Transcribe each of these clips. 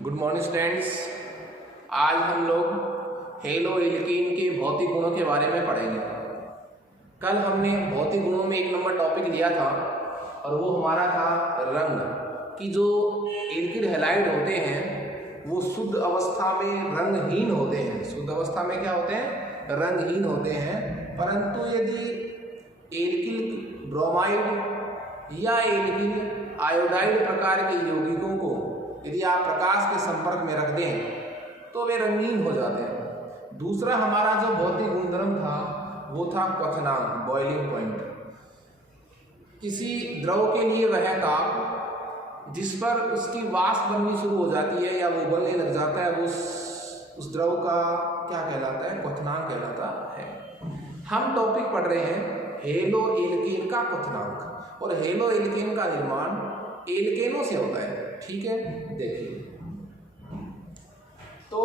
Good morning students. आज हम लोग हेलो एल्कीन के भौतिक गुणों के बारे में पढ़ेंगे। कल हमने भौतिक गुणों में 1 नंबर टॉपिक लिया था और वो हमारा था रंग कि जो एल्किल हैलाइड होते हैं वो शुद्ध अवस्था में रंगहीन होते हैं। शुद्ध अवस्था में क्या होते हैं? रंगहीन होते हैं। परंतु यदि एल्किल ब्रोमाइड या एल्किल आयोडाइड प्रकार के यौगिकों को यदि आप प्रकाश के संपर्क में रख दें तो वे रंगीन हो जाते हैं। दूसरा हमारा जो भौतिक गुणधर्म था वो था क्वथनांक, बॉइलिंग पॉइंट। किसी द्रव के लिए वह ताप जिस पर उसकी वाष्प बननी शुरू हो जाती है या वो उबलने लग जाता है, वो उस द्रव का क्या कहलाता है? क्वथनांक कहलाता है। हम टॉपिक पढ़ रहे हैं हेलो एल्केन का क्वथनांक, और हेलो एल्केन का निर्माण एल्केनों से होता है। ठीक है, देखिए तो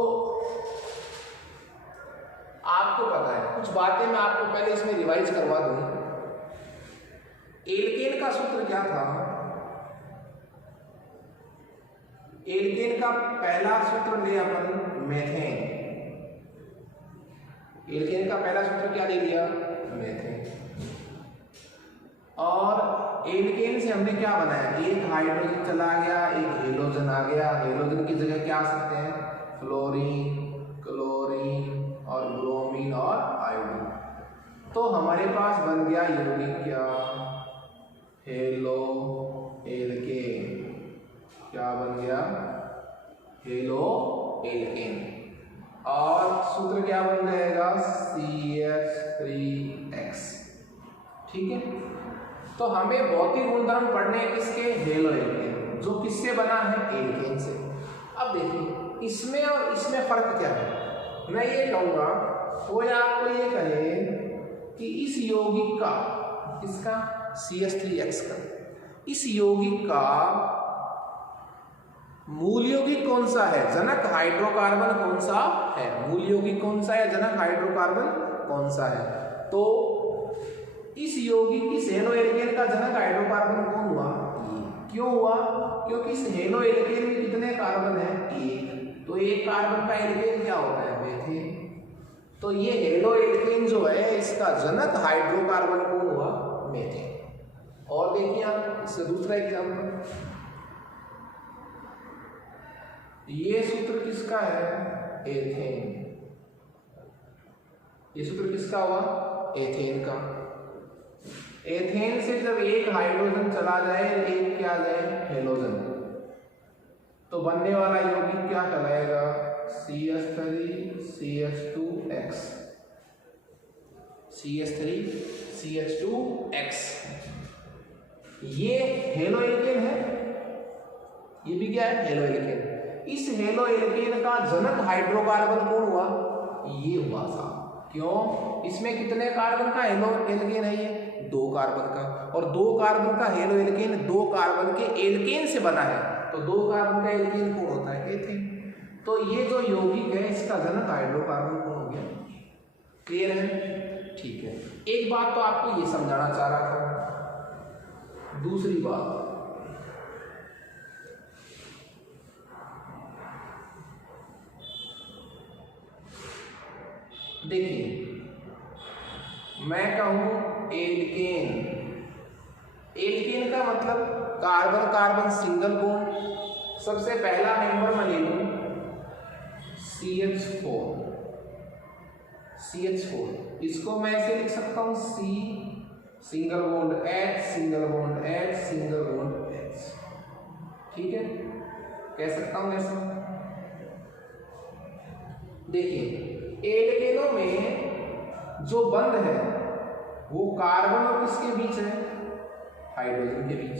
आपको पता है कुछ बातें मैं आपको पहले इसमें रिवाइज करवा दूं। एल्केन का सूत्र क्या था? एल्केन का पहला सूत्र ले अपन मेथेन। एल्केन का पहला सूत्र क्या ले लिया? मेथेन। और एल्केन से हमने क्या बनाया? एक हाइड्रोजन चला गया, एक हेलोजन आ गया। हेलोजन की जगह क्या आ सकते हैं? फ्लोरीन, क्लोरीन और ब्रोमीन और आयोडीन। तो हमारे पास बन गया यौगिक क्या? Halo alkane. क्या बन गया? Halo alkane. और सूत्र क्या बन जाएगा? CH3X। ठीक है, तो हमें भौतिक गुणधर्म पढ़ने किसके? हेलो एल्केन, जो किससे बना है? एल्केन से। अब देखिए इसमें और इसमें फर्क क्या है? मैं ये कहूँगा, कोई आपको ये कहे कि इस यौगिक का, किसका? CH3X का, इस यौगिक का मूल यौगिक कौन सा है? जनक हाइड्रोकार्बन कौन सा है? मूल यौगिक कौन सा है? जनक हाइड्रोकार्बन कौन सा है? तो इस यौगिक, इस हेलो एल्केन का जनक हाइड्रोकार्बन कौन हुआ? क्यों हुआ? क्योंकि इस हेलो एल्केन में कितने कार्बन है? 1। तो एक कार्बन का एल्केन क्या होता है? मेथेन। तो ये हेलो एल्केन जो है इसका जनक हाइड्रोकार्बन कौन हुआ? मेथेन। और देखिए आप इससे दूसरा एग्जाम्पल, ये सूत्र किसका है? एथेन। ये सूत्र किसका हुआ? एथेन का। एथेन से जब एक हाइड्रोजन चला जाए, एक क्या जाए? हेलोजन, तो बनने वाला यौगिक क्या कहलाएगा? CH3CH2X। CH3CH2X। ये हेलो एल्केन है, ये भी क्या है? Halo alkane. इस हेलो एल्केन का जनक हाइड्रोकार्बन कौन हुआ? ये हुआ था। क्यों? इसमें कितने कार्बन का हेलो एल्केन है? ये 2 कार्बन का। और 2 कार्बन का हेलो एल्केन 2 कार्बन के एल्केन से बना है, तो 2 कार्बन का एल्केन कौन होता है? एथेन। तो ये जो यौगिक है इसका जनक हाइड्रोकार्बन कौन हो गया? क्लियर है? ठीक है, एक बात तो आपको ये समझाना चाह रहा था। दूसरी बात, देखिए मैं कहूं एल्केन। एल्केन का मतलब कार्बन कार्बन सिंगल बॉन्ड। सबसे पहला मेंबर मैं ले लूं CH4। CH4 इसको मैं ऐसे लिख सकता हूं C single bond H single bond H single bond H। ठीक है, कह सकता हूं ऐसा। देखिए एल्केनों में जो बंध है वो कार्बन और किसके बीच है? हाइड्रोजन के बीच।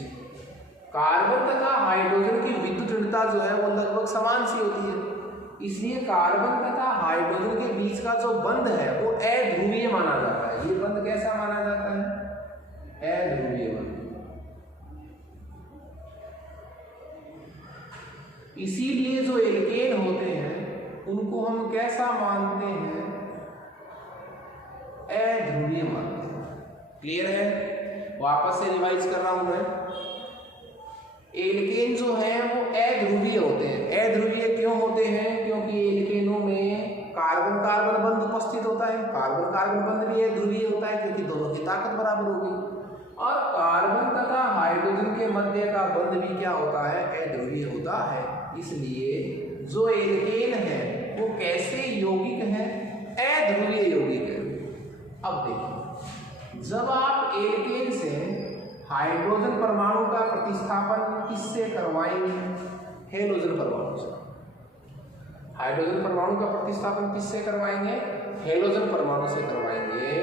कार्बन तथा हाइड्रोजन की विद्युत ऋणता जो है वो लगभग समान सी होती है, इसलिए कार्बन तथा हाइड्रोजन के बीच का जो बंध है वो अध्रुवीय माना जाता है। ये बंध कैसा माना जाता है? अध्रुवीय बंध। इसीलिए जो एल्केन होते हैं उनको हम कैसा मानते हैं? अध्रुवीय मानते हैं। क्लियर है? वापस से रिवाइज कर रहा हूं मैं। एल्केन जो है वो अध्रुवीय होते हैं। अध्रुवीय कार्बन बंध भी ध्रुवीय होता है क्योंकि दोनों की ताकत बराबर होगी। और कार्बन तथा हाइड्रोजन के मध्य का बंध भी क्या होता है, अध्रुवीय होता है। इसलिए जो एल्केन है वो कैसे यौगिक है, अध्रुवीय यौगिक है। अब देखिए, जब आप एल्केन से हाइड्रोजन परमाणु का प्रतिस्थापन किससे करवाएंगे, हेलोजन परमाणु से। हाइड्रोजन परमाणु का प्रतिस्थापन किससे करवाएंगे, हेलोजन परमाणु से करवाएंगे।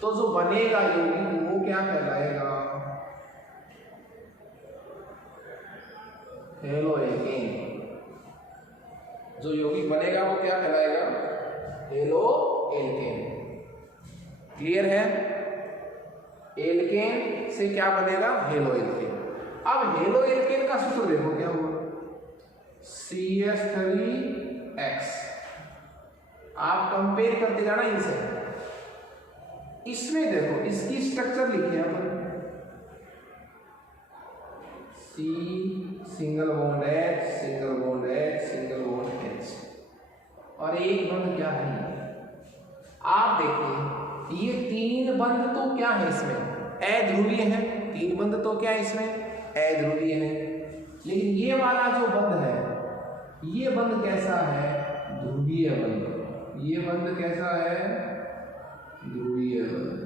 तो जो बनेगा यौगिक वो क्या कहलाएगा, हेलो एल्केन। जो यौगिक बनेगा वो क्या कहलाएगा, हेलो एल्केन। क्लियर है, एल्केन से क्या बनेगा, हेलो एल्केन। अब हेलो एल्केन का सूत्र देखो क्या हुआ, CH3X। आप कंपेयर करते जाना इनसे। इसमें देखो इसकी स्ट्रक्चर लिखी है C single bond H single bond H single bond H, और एक बंध क्या है, आप देखिए ये तीन बंध तो क्या है इसमें, अध्रुवीय है। तीन बंध तो क्या है इसमें, अध्रुवीय है। लेकिन ये वाला जो बंध है ये बंध कैसा है, ध्रुवीय बंध। ये बंध कैसा है, ध्रुवीय बंध।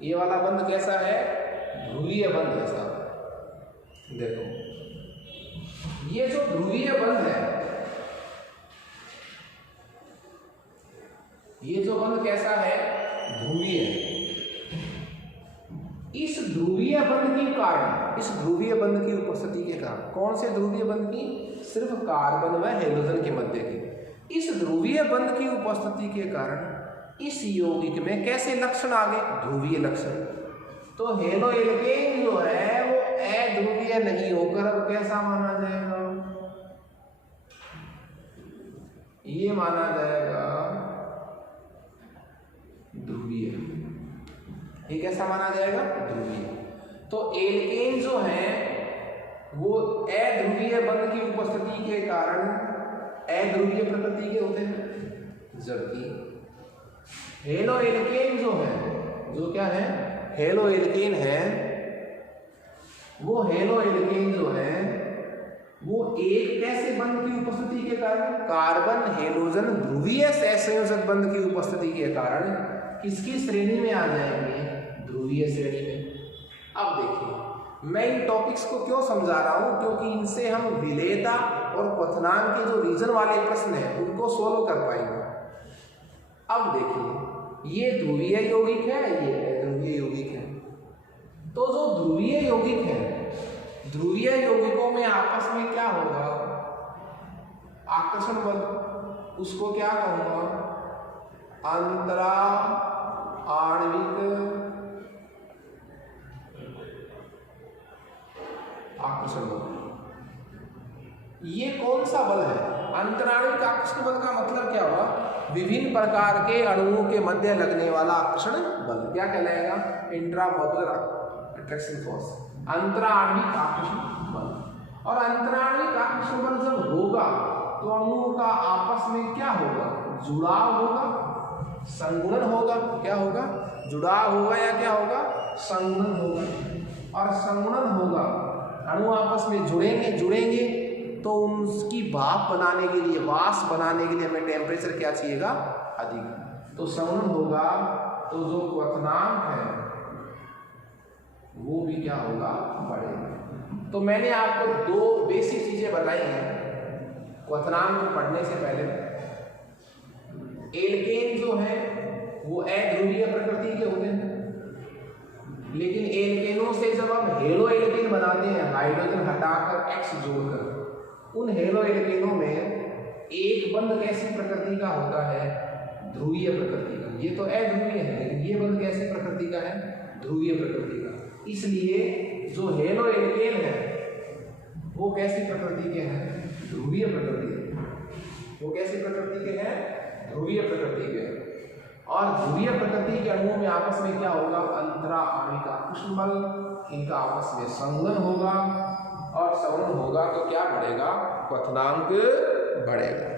ये वाला बंध कैसा है, ध्रुवीय बंध है साहब। देखो ये जो ध्रुवीय बंध है, ये जो बंध कैसा है, ध्रुवीय है। इस ध्रुवीय बंध के कारण, इस ध्रुवीय बंध की उपस्थिति के कारण, कौन से ध्रुवीय बंध की, सिर्फ कार्बन व हेलोजन के मध्य की, इस ध्रुवीय बंध की उपस्थिति के कारण इस यौगिक में कैसे लक्षण आ गए, ध्रुवीय लक्षण। तो हेलो एल्केन जो है वो अध्रुवीय नहीं होकर अब कैसा माना जाएगा, ये माना जाएगा ध्रुवीय। ये कैसा माना जाएगा, ध्रुवीय। तो एल्केन जो है वो अध्रुवीय बंध की उपस्थिति के कारण अध्रुवीय प्रकृति के होते हैं, जबकि हेलो एल्केन जो है, जो क्या है, हेलो एल्केन है, वो हेलो एल्केन जो है वो एक कैसे बंध की उपस्थिति के कारण, कार्बन हेलोजन ध्रुवीय सहसंयोजक बंध की उपस्थिति के कारण किसकी श्रेणी में आ जाएंगे, ध्रुवीय श्रेणी में। अब देखिए मैं इन टॉपिक्स को क्यों समझा रहा हूं, क्योंकि इनसे हम विलेयता और क्वथनांक के जो रीजन वाले प्रश्न हैं उनको सोल्व कर पाएंगे। अब देखिए ये ध्रुवीय यौगिक है, ये अध्रुवीय यौगिक है। तो जो ध्रुवीय यौगिक है, ध्रुवीय यौगिकों में आपस में क्या होगा, आकर्षण बल, उसको क्या कहूंगा, अंतरा आणविक आकर्षण बल। ये कौन सा बल है, अंतराणविक आकर्षण बल का मतलब क्या हुआ, विभिन्न प्रकार के अणुओं के मध्य लगने वाला आकर्षण बल, क्या कहलाएगा, इंट्रामॉलिक्यूलर अट्रैक्शन फोर्स, अंतराणविक आकर्षण बल। और अंतराणविक आकर्षण बल जब होगा तो अणुओं का आपस में क्या होगा, जुड़ाव होगा, संगुणन होगा। क्या होगा, जुड़ाव होगा या क्या होगा, संगुणन होगा। और संगुणन होगा, अणु आपस में जुड़ेंगे तो उसकी भाप बनाने के लिए, वाष्प बनाने के लिए हमें टेम्परेचर क्या चाहिएगा, अधिक। तो संगुणन होगा तो जो क्वथनांक है वो भी क्या होगा, बढ़ेगा। तो मैंने आपको दो बेसिक चीजें बताई हैं क्वथनांक को पढ़ने से पहले। एल्केन जो है वो अध्रुवीय प्रकृति के होते हैं, लेकिन एल्केनों से जब हम हेलो एल्केन बनाते हैं, हाइड्रोजन हटाकर X जोड़कर, उन हेलो एल्केनों में एक बंध कैसी प्रकृति का होता है, ध्रुवीय प्रकृति का। ये तो अध्रुवीय है, लेकिन ये बंध कैसी प्रकृति का है, ध्रुवीय प्रकृति का। इसलिए जो हेलो एल्केन है वो कैसी प्रकृति के हैं, ध्रुवीय प्रकृति के। वो कैसी प्रकृति के हैं, ध्रुवीय प्रकृति के। और ध्रुवीय प्रकृति के अणुओं में आपस में क्या होगा, अंतरा आणविक आकर्षण बल, इनका आपस में संगम होगा, और संगम होगा तो क्या बढ़ेगा, क्वथनांक बढ़ेगा।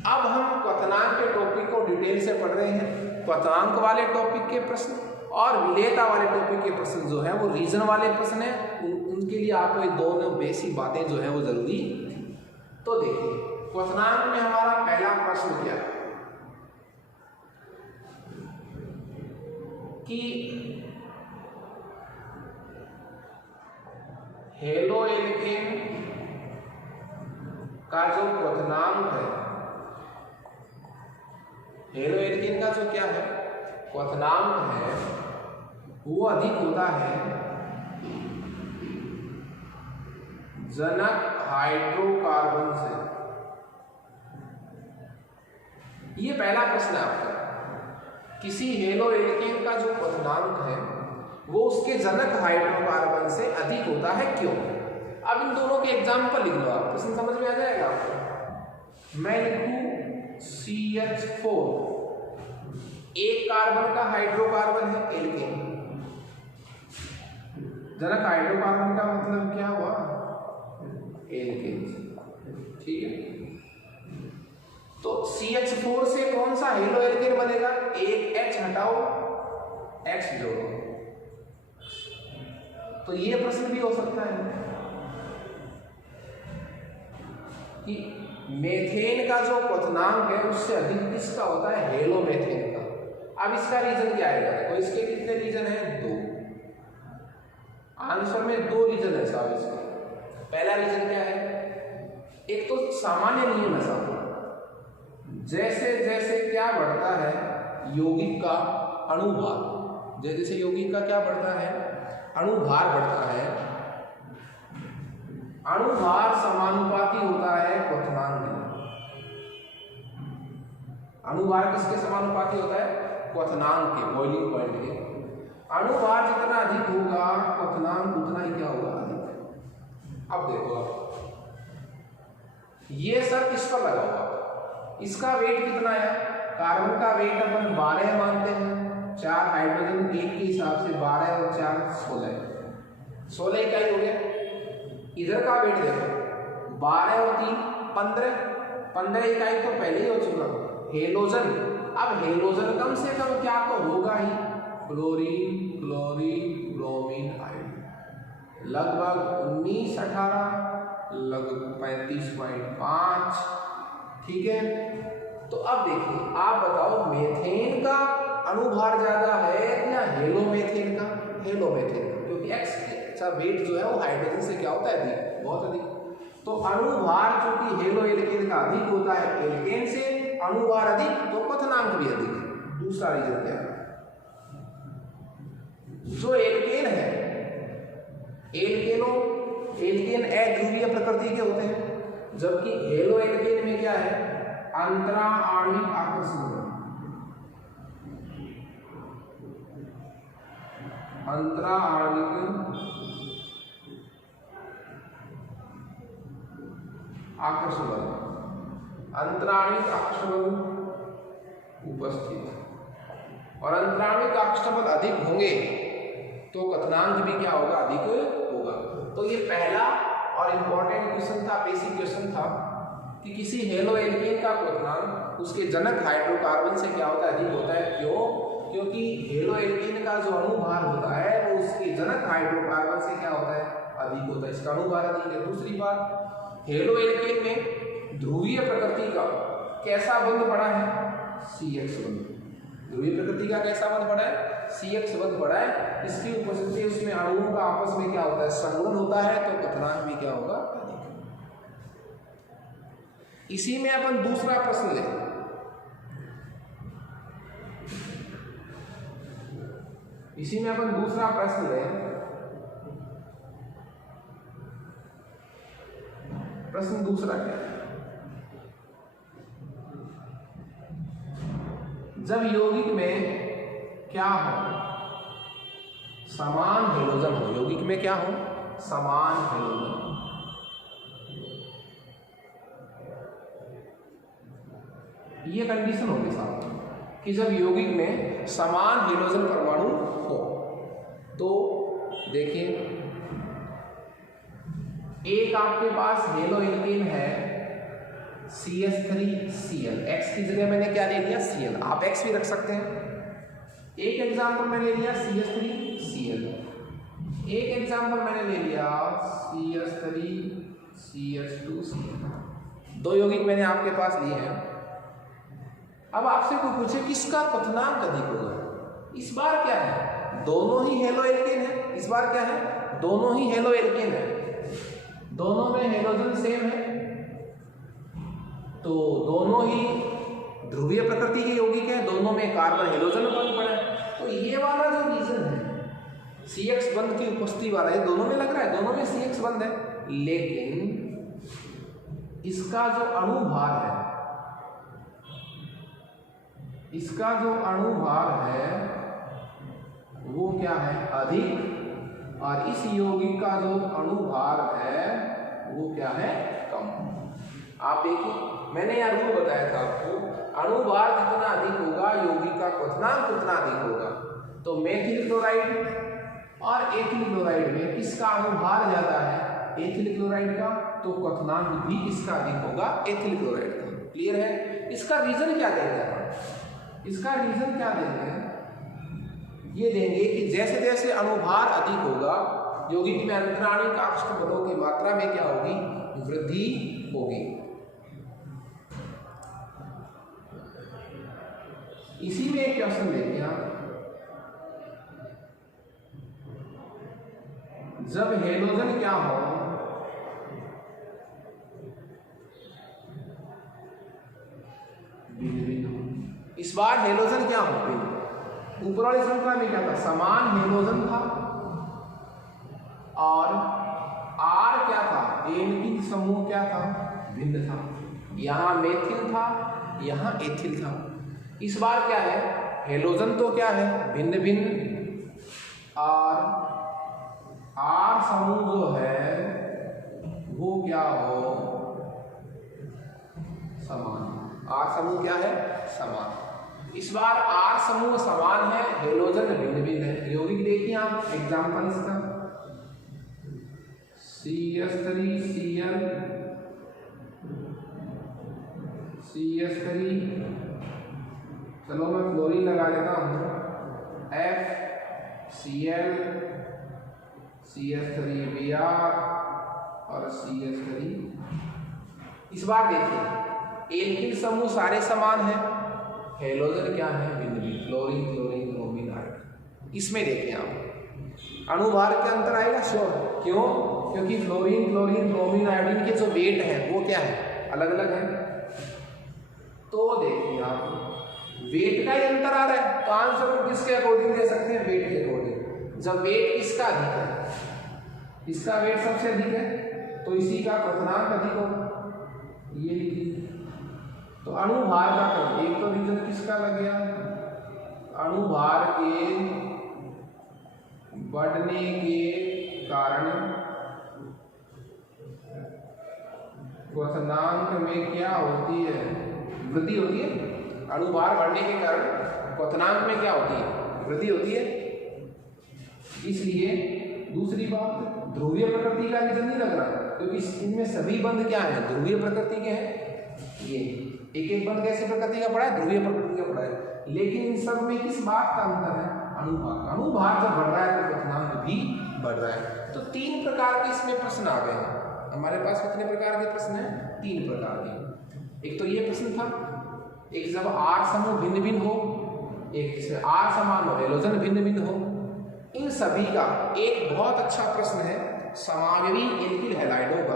अब हम क्वथनांक के टॉपिक को डिटेल से पढ़ रहे हैं। क्वथनांक वाले टॉपिक के प्रश्न और विलेयता वाले टॉपिक के प्रश्न जो है वो रीजन वाले प्रश्न है, उनके लिए आपको ये दोनों बेसिक बातें जो है वो जरूरी। तो देखिए क्वथनांक में हमारा पहला प्रश्न क्या है कि हेलोएल्केन का जो क्वथनांक है, हेलोएल्केन का जो क्या है क्वथनांक है, वो अधिक होता है जनक हाइड्रोकार्बन से। ये पहला प्रश्न है आपका। किसी हेलोएल्केन का जो क्वथनांक है वो उसके जनक हाइड्रोकार्बन से अधिक होता है, क्यों? अब इन दोनों के एग्जाम्पल लिख लो, आप प्रश्न समझ में आ जाएगा आपको। मैं लिखूं CH4, एक कार्बन का हाइड्रोकार्बन है एल्केन। जनक हाइड्रोकार्बन का मतलब क्या हुआ? एल्केन। ठीक है, तो CH4 से कौन सा हेलोएल्केन बनेगा? एक H हटाओ, X जोड़ो। तो ये प्रश्न भी हो सकता है कि मेथेन का जो क्वथनांक है उससे अधिक किसका होता है? हेलोमेथेन का। अब इसका रीजन क्या आएगा? तो इसके कितने रीजन हैं? 2। आंसर में 2 रीजन है साहब इसके। पहला रीजन क्या है? एक तो सामान्य नियम है साहब, जैसे जैसे क्या बढ़ता है यौगिक का अणुभार, जैसे यौगिक का क्या बढ़ता है? अणुभार बढ़ता है। अणुभार समानुपाती होता है क्वथनांक के। अणुभार किसके समानुपाती होता है? क्वथनांक के, बॉइलिंग पॉइंट के। अणुभार जितना अधिक होगा क्वथनांक उतना ही क्या होगा? अधिक। अब देखो आप ये सब किस पर लगा हुआ? इसका वेट कितना है? कार्बन का वेट अपन 12 मानते हैं, 4 हाइड्रोजन एक के हिसाब से 12 और 4 16 इकाई हो गया। इधर का वेट देखो 12 और 3 15 इकाई तो पहले ही हो चुका। हेलोजन, अब हेलोजन कम से कम क्या तो होगा ही, फ्लोरीन, क्लोरीन, ब्रोमीन, आयोडीन, लगभग 19 18 लगभग 35.5। ठीक है, तो अब देखिए आप बताओ मेथेन का अणुभार ज्यादा है या हेलोमेथेन का? हेलोमेथेन का, क्योंकि X का वेट जो है वो हाइड्रोजन से क्या होता है? अधिक, बहुत अधिक। तो अणुभार जो कि हेलोएल्केन का अधिक होता है एल्केन से, अणुभार अधिक तो क्वथनांक भी अधिक है। दूसरा रीजन क्या है? जो एल्केन है, एल्केन अध्रुवीय प्रकृति के होते हैं, जबकि हेलोएल्केन में क्या है? अंतरा आणविक आकर्षण बल, अंतरा आणविक आकर्षण बल, अंतराणिक आकर्षण बल उपस्थित, और अंतराणिक आकर्षण बल अधिक होंगे तो क्वथनांक भी क्या होगा? अधिक होगा। तो ये पहला और इंपॉर्टेंट क्वेश्चन था, बेसिक क्वेश्चन था कि किसी हेलोएल्केन का क्वथनांक उसके जनक हाइड्रोकार्बन से क्या होता है? अधिक होता है। क्यों? क्योंकि हेलोएल्केन का जो अणुभार होता है वो उसके जनक हाइड्रोकार्बन से क्या होता है? अधिक होता है, इसका अणुभार अधिक है। दूसरी बात, हेलोएल्केन में ध्रुवीय प्रकृति का कैसा बंध पड़ा है? CX बंध। ध्रुवीय प्रकृति का कैसा बंध पड़ा है? CX बंध पड़ा है। इसकी उपस्थिति उसमें अणुओं का आपस में क्या होता है? संघनन होता है, तो क्वथनांक भी क्या होगा? अधिक। इसी में अपन दूसरा प्रश्न लें। इसी में अपन दूसरा प्रश्न लें। प्रश्न दूसरा क्या है? जब यौगिक में क्या हो? समान हेलोजन हो। यौगिक में क्या हो? समान हेलोजन। ये कंडीशन होगी साहब कि जब यौगिक में समान हेलोजन परमाणु हो, तो देखिए एक आपके पास हेलोएल्केन है CH3Cl, X की जगह मैंने क्या ले लिया Cl, आप X भी रख सकते हैं। एक एग्जाम्पल मैंने ले लिया CH3Cl, एक एग्जाम्पल मैंने ले लिया CH3CH2Cl, दो यौगिक मैंने आपके पास लिए हैं। अब आपसे कोई पूछे किसका क्वथनांक अधिक होगा, इस बार क्या है, दोनों ही हेलो एल्केन है, इस बार क्या है, दोनों ही हेलो एल्केन है, दोनों में हेलोजन सेम है, तो दोनों ही ध्रुवीय प्रकृति के यौगिक है, दोनों में कार्बन हेलोजन बंध पड़ा है। तो ये वाला जो रीजन है CX बंध की उपस्थिति वाला है, दोनों में लग रहा है, दोनों में CX बंध है, लेकिन इसका जो अणुभार है, इसका जो अणुभार है वो क्या है, अधिक, और इस यौगिक का जो अणुभार है वो क्या है, कम। आप देखिए मैंने यहाँ रूल बताया था आपको, अणुभार जितना अधिक होगा यौगिक का क्वथनांक उतना अधिक होगा। तो मेथिल क्लोराइड और एथिल क्लोराइड में किसका अणुभार ज्यादा है, एथिल क्लोराइड का, तो क्वथनांक भी किसका अधिक होगा, एथिल क्लोराइड का। क्लियर है। इसका रीजन क्या देंगे, इसका रीजन क्या देंगे, ये देंगे कि जैसे जैसे अणुभार अधिक होगा यौगिक में अंतराणिक आक्सीय बलों की मात्रा में क्या होगी, वृद्धि होगी। इसी में एक क्वेश्चन देखिए आप, जब हेलोजन क्या हो, इस बार हेलोजन क्या हो, ऊपर वाली श्रृंखला में क्या था, समान हेलोजन था और R क्या था, एल्किन समूह क्या था, भिन्न था। यहाँ मेथिल था, यहाँ एथिल था। इस बार क्या है, हेलोजन तो क्या है, भिन्न भिन्न, और R समूह जो है वो क्या हो, समान। R समूह क्या है, समान। इस बार R समूह समान है, हेलोजन भिन्न भिन्न है। यौगिक देखिए आप, एग्जाम्पल इसका CH3Cl, CH3, चलो मैं फ्लोरीन लगा देता हूँ, FCl, CH3Br और CH3। इस बार देखिए एल्किल समूह सारे समान हैं, हेलोजन क्या है, भिन्न भिन्न, फ्लोरीन क्लोरीन ब्रोमीन आयोडीन। इसमें देखिए आप अणुभार के अंतर आएगा, श्योर। क्यों, क्योंकि फ्लोरीन क्लोरीन ब्रोमीन आयोडीन के जो वेट है वो क्या है, अलग अलग है। तो देखिए आप वेट का ही अंतर आ रहा है, तो आंसर को किसके अकॉर्डिंग दे सकते हैं, वेट के अकॉर्डिंग। जब वेट किसका अधिक है, इसका वेट सबसे अधिक है, तो इसी का क्वथनांक अधिक होगा, ये लिखिए। तो अणुभार का कम, एक तो रीजन किसका लग गया, अणुभार के बढ़ने के कारण क्वथनांक में क्या होती है, वृद्धि होती है। अणुभार बढ़ने के कारण क्वथनांक में क्या होती है, वृद्धि होती है। इसलिए दूसरी बात, ध्रुवीय प्रकृति का रीजन नहीं लग रहा, क्योंकि इनमें सभी बंध क्या है, ध्रुवीय प्रकृति के हैं। ये एक एक बंध कैसे प्रकृति का पड़ा है, ध्रुवीय प्रकृति का पड़ा है। लेकिन इन सब में किस बात का अंतर है, अणुभार। अणुभार जब बढ़ रहा है तो क्वथनांक भी बढ़ रहा है। तो 3 प्रकार के इसमें प्रश्न आ गए हैं हमारे पास। कितने प्रकार के प्रश्न हैं, 3 प्रकार के। एक तो ये प्रश्न था, एक जब R समूह भिन्न भिन्न हो, एक जिसमें R समान हो, हेलोजन भिन्न भिन्न हो। इन सभी का एक बहुत अच्छा प्रश्न है समावयवी एल्किल हैलाइडों का।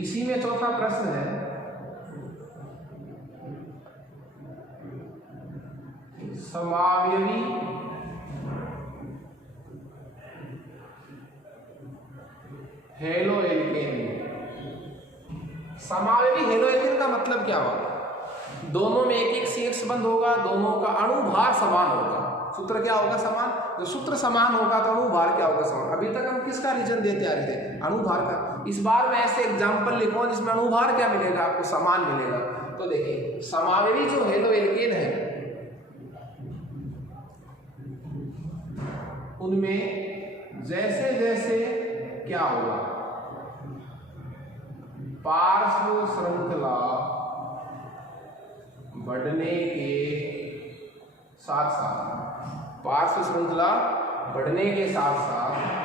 इसी में चौथा प्रश्न है, समावयवी हेलो एल्केन। समावयवी हेलो एल्केन का मतलब क्या होगा, दोनों में एक एक CX बंध होगा, दोनों का अणुभार समान होगा। सूत्र क्या होगा, समान। जो सूत्र समान होगा तो अणुभार क्या होगा, समान। अभी तक हम किसका रीजन देते आ रहे थे, अणुभार का। इस बार मैं ऐसे एग्जाम्पल लिखूंगा जिसमें अणुभार क्या मिलेगा आपको, समान मिलेगा। तो देखिए समावेवी जो हेलो एल्केन है उनमें जैसे जैसे क्या होगा, पार्श्व श्रृंखला बढ़ने के साथ साथ, पार्श्व श्रृंखला बढ़ने के साथ साथ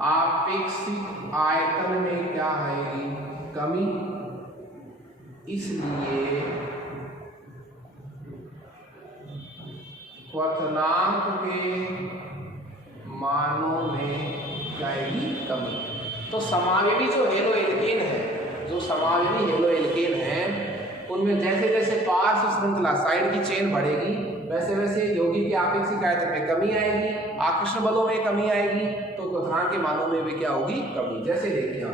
आपेक्षिक आयतन में क्या आएगी, कमी। इसलिए क्वथनांक के मानों में क्या आएगी, कमी। तो समावेवी जो हेलो एल्केन है, जो समावेवी हेलो एल्केन है उनमें जैसे जैसे पार्श्व श्रृंखला साइड की चेन बढ़ेगी वैसे वैसे यौगिक के आपेक्षिक आयतन में कमी आएगी, आकर्षण बलों में कमी आएगी, तो क्वथनांक के मानों में भी क्या होगी, कमी। जैसे देखिए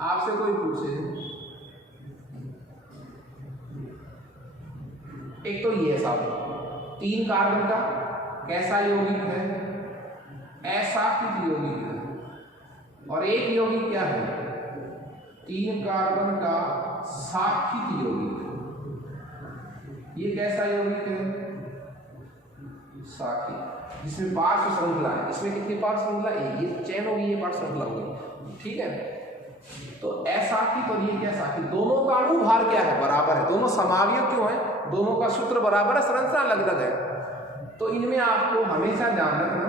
आपसे कोई पूछे, एक तो ये साहब 3 कार्बन का कैसा यौगिक है, असाकित यौगिक है, और एक यौगिक क्या है 3 कार्बन का साकित यौगिक है। ये कैसा यौगिक है, साकित, जिसमें पार्श्व श्रृंखला है। इसमें कितनी पार्श्व श्रृंखला, ये चेन होगी, ये पार्श्व श्रृंखला होगी, ठीक है। तो असाकित और ये क्या साकित, दोनों का अणुभार क्या है, बराबर है, दोनों समावीय क्यों है, दोनों का सूत्र बराबर है, श्रृंखला अलग अलग है। तो इनमें आपको हमेशा ध्यान रखना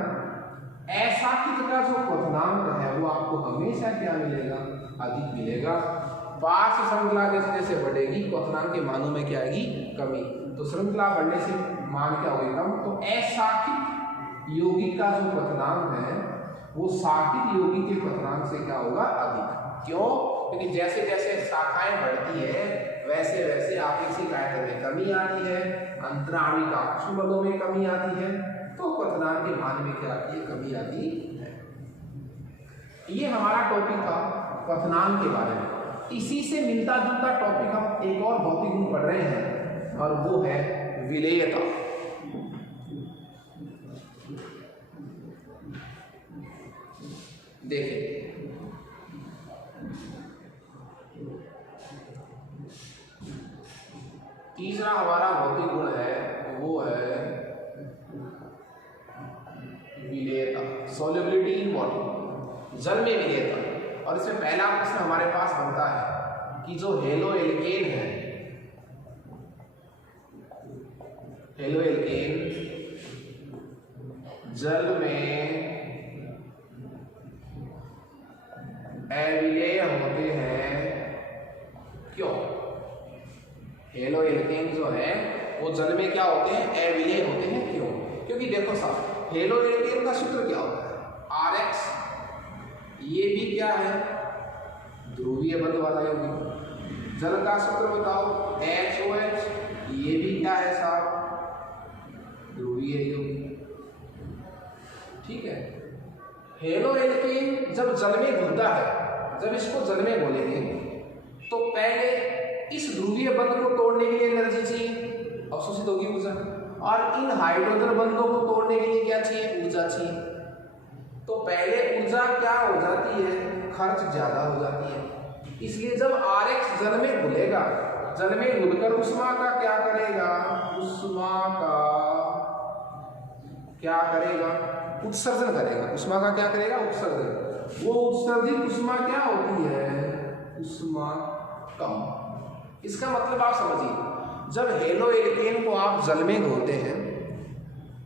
असाकित का जो क्वथनांक है वो आपको हमेशा क्या मिलेगा, अधिक मिलेगा। पार्श्व श्रृंखला जैसे जैसे बढ़ेगी क्वथनांक के मानों में क्या आएगी, कमी। तो श्रृंखला बढ़ने से मान क्या होगा, कम। तो असाकित यौगिक का जो क्वथनांक है वो साकित यौगिक के क्वथनांक से क्या होगा, अधिक। क्यों, क्योंकि जैसे जैसे शाखाएं बढ़ती है वैसे वैसे आपेक्षिक आयतन में कमी आती है, अंतराणविक आकर्षण बलों में कमी आती है, तो क्वथनांक के मान में क्या आती है, कमी आती है। ये हमारा टॉपिक था क्वथनांक के बारे में। इसी से मिलता जुलता टॉपिक हम एक और भौतिक गुण पढ़ रहे हैं और वो है विलेयता। देखिए तीसरा हमारा भौतिक गुण है वो है विलेयता, सोल्युबिलिटी इन वाटर, जल में विलेयता। और इसमें पहला प्रश्न हमारे पास बनता है कि जो हेलो एल्केन है, हेलो एल्केन जल में अविलेय होते हैं, क्यों? हेलो एल्केन जो है वो जल में क्या होते हैं, अविलेय होते हैं, क्यों? क्योंकि देखो साहब हेलो एल्केन का सूत्र क्या होता है, RX, ये भी क्या है, ध्रुवीय बंध वाला यौगिक। जल का सूत्र बताओ, HOH, ये भी क्या है साहब, ध्रुवीय यौगिक, ठीक है। हेलो एल्केन जब जल में घुलता है, जब इसको जल में घोलेंगे तो पहले इस ध्रुवीय बंध को तोड़ने के लिए एनर्जी चाहिए, अवशोषित होगी ऊर्जा, और इन हाइड्रोजन बंधों को तोड़ने के लिए क्या चाहिए, ऊर्जा चाहिए। तो पहले ऊर्जा क्या हो जाती है, खर्च ज्यादा हो जाती है। इसलिए जब RX जल में घुलेगा, जल में घुलकर उष्मा का क्या करेगा, उष्मा का क्या करेगा, उत्सर्जन करेगा। उष्मा का क्या करेगा, उत्सर्जन। वो उत्सर्जित उष्मा क्या होती है, उष्मा कम। इसका मतलब आप समझिए, जब हेलो एल्केन को आप जल में घोलते हैं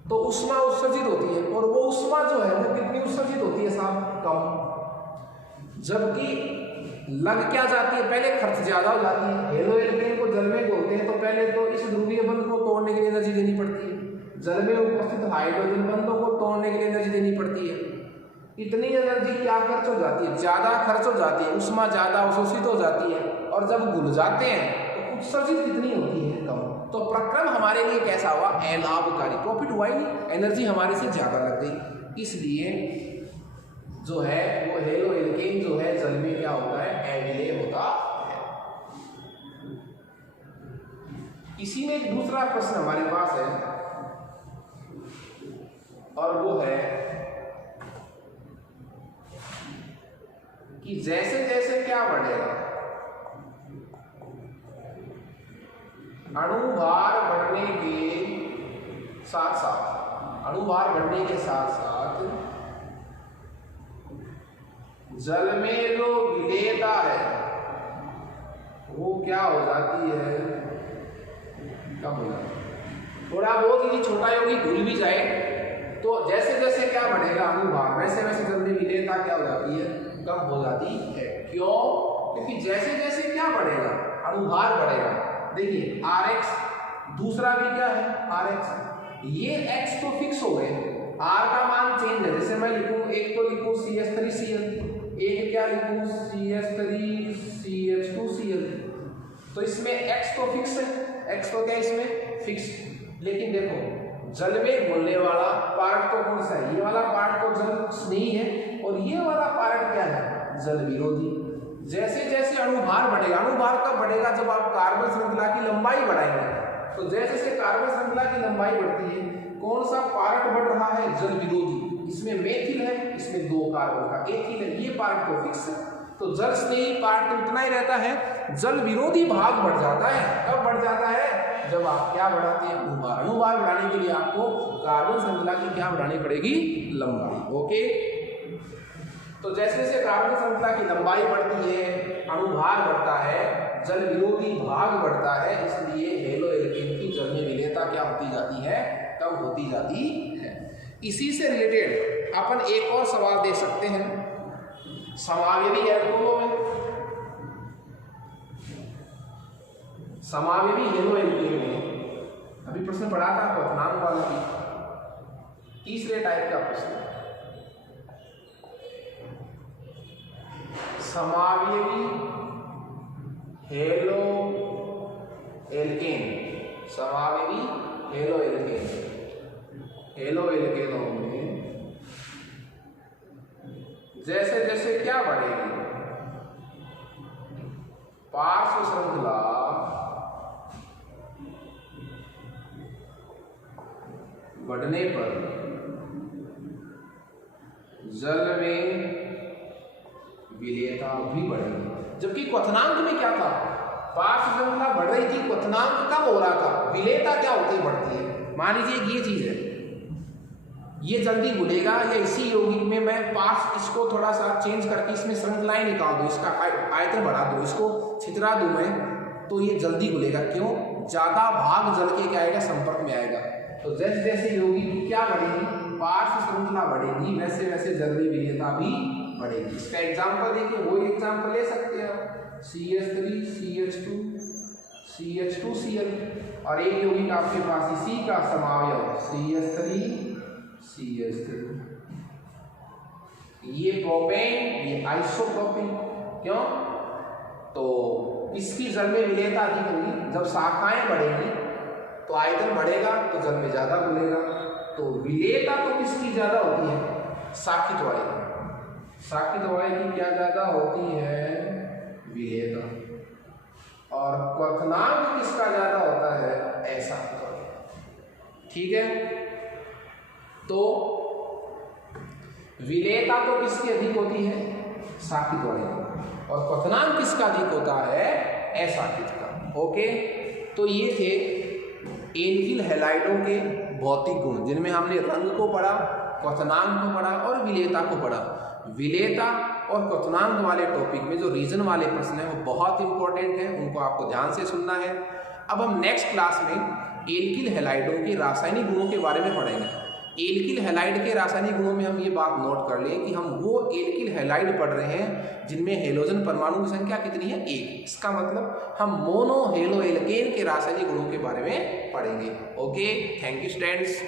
तो उष्मा उत्सर्जित होती है, और वो उष्मा जो है वो कितनी उत्सर्जित होती है साहब, कम। जबकि लग क्या जाती है, पहले खर्च ज्यादा हो जाती है। हेलो एल्केन को जल में घोलते हैं तो पहले तो इस ध्रुवीय बंध को तोड़ने के लिए एनर्जी देनी पड़ती है, जल में उपस्थित हाइड्रोजन बंधों को तोड़ने के लिए एनर्जी देनी पड़ती है। इतनी एनर्जी क्या खर्च हो जाती है, ज्यादा खर्च हो जाती है, उष्मा ज्यादा अवशोषित हो जाती है, और जब घुल जाते हैं तो उत्सर्जित कितनी होती है, कम। तो प्रक्रम हमारे लिए कैसा हुआ, अलाभकारी, प्रॉफिट हुआ ही नहीं, एनर्जी हमारे से ज्यादा लग गई। इसलिए जो है वो हेलो एल्केन जो है जल में क्या होता है, अविलेय होता है। इसी में एक दूसरा प्रश्न हमारे पास है और वो है कि जैसे जैसे क्या बढ़ेगा, अणुभार बढ़ने के साथ साथ, अणुभार बढ़ने के साथ साथ जल में जो विलेयता है वो क्या हो जाती है, कम हो जाती है। थोड़ा बहुत यदि छोटा योगी भूल भी जाए तो जैसे जैसे क्या बढ़ेगा अणुभार, वैसे वैसे जल में विलेयता क्या हो जाती है, कम हो जाती है। क्यों? क्योंकि जैसे जैसे क्या बढ़ेगा, अणुभार बढ़ेगा। देखिए Rx, दूसरा भी क्या है Rx, ये x तो फिक्स हो गए, R का मान चेंज है। जैसे मैं लिखूं, एक तो लिखूं CH3Cl, एक क्या लिखूं CH3CH2Cl, तो इसमें x तो फिक्स है, x तो क्या इसमें फिक्स। लेकिन देखो जल में घुलने वाला पार्ट तो कौन सा है, ये वाला पार्ट तो जल स्नेही है और ये वाला पार्ट क्या है, जल विरोधी। जैसे जैसे अणुभार बढ़ेगा, अणुभार कब बढ़ेगा, जब आप कार्बन श्रृंखला की लंबाई बढ़ाएंगे। तो जैसे जैसे कार्बन श्रृंखला की लंबाई बढ़ती है, कौन सा पार्ट बढ़ रहा है, जल विरोधी। इसमें मेथिल है, इसमें 2 कार्बन का एथिल है, ये पार्ट तो फिक्स है। तो जल स्नेही पार्ट तो उतना ही रहता है, जल विरोधी भाग बढ़ जाता है। कब बढ़ जाता है, जब आप क्या बढ़ाते हैं, अणुभार। अणुभार बढ़ाने के लिए आपको कार्बन श्रृंखला की क्या बढ़ानी पड़ेगी, लंबाई। ओके, तो जैसे जैसे कार्बन श्रृंखला की लंबाई बढ़ती है, अणुभार बढ़ता है, जल विरोधी भाग बढ़ता है, इसलिए हेलो एल्केन की जल में विलेयता क्या होती जाती है, कम होती जाती है। इसी से रिलेटेड अपन एक और सवाल दे सकते हैं समावेवी एल्कोहलों में, समावेवी हेलो एल्केन में अभी प्रश्न पढ़ा था क्वथनांक वाला भी, तीसरे टाइप का प्रश्न, समावेवी हेलो एल्केन, समावेवी हेलो एल्केन, हेलो एल्केनों में जैसे जैसे क्या बढ़ेगी, पार्श्व श्रृंखला बढ़ने पर जल में विलेयता भी बढ़ेगी। जबकि क्वथनांक में क्या था, पार्श्व श्रृंखला बढ़ रही थी, क्वथनांक कम हो रहा था, विलेयता क्या होती बढ़ती है। मान लीजिए ये चीज है, ये जल्दी घुलेगा, या इसी यौगिक में मैं पार्श्व इसको थोड़ा सा चेंज करके इसमें श्रृंखलाएं निकाल दूं, इसका आयतन बढ़ा दूं, इसको छितरा दूं मैं, तो ये जल्दी घुलेगा। क्यों? ज्यादा भाग जल के क्या आएगा, संपर्क में आएगा। तो जैसे जैसे यौगिक क्या बढ़ेगी, पार्श्व श्रृंखला बढ़ेगी, वैसे वैसे जल में विलेयता भी बढ़ेगी। इसका एग्जाम्पल देखिए, वो एग्जाम्पल ले सकते हैं आप, CH3 CH2 CH2Cl, और एक यौगिक आपके पास इसी का समावयव CH3 CH3, ये प्रोपेन, ये आइसोप्रोपेन। क्यों? तो इसकी जल में विलेयता अधिक होगी, जब शाखाएं बढ़ेगी तो आयतन बढ़ेगा, तो जल में ज्यादा घुलेगा। तो विलेयता तो किसकी ज्यादा होती है, शाखित वाले की, शाखित वाले की क्या ज्यादा होती है, विलेयता। और क्वथनांक किसका ज्यादा होता है, अशाखित वाले। ठीक है, तो विलेयता तो किसकी अधिक होती है, शाखित वाले की, और क्वथनांक किसका अधिक होता है, अशाखित का। ओके, तो ये थे एल्किल हैलाइडों के भौतिक गुण, जिनमें हमने रंग को पढ़ा, क्वथनांक को पढ़ा और विलेयता को पढ़ा। विलेयता और क्वथनांक वाले टॉपिक में जो रीजन वाले प्रश्न हैं वो बहुत इंपॉर्टेंट हैं, उनको आपको ध्यान से सुनना है। अब हम नेक्स्ट क्लास में एल्किल हैलाइडों के रासायनिक गुणों के बारे में पढ़ेंगे। एल्किल हैलाइड के रासायनिक गुणों में हम ये बात नोट कर लें कि हम वो एल्किल हैलाइड पढ़ रहे हैं जिनमें हेलोजन परमाणु की संख्या कितनी है, 1। इसका मतलब हम मोनो हेलो एल्केन के रासायनिक गुणों के बारे में पढ़ेंगे। Okay, thank you students.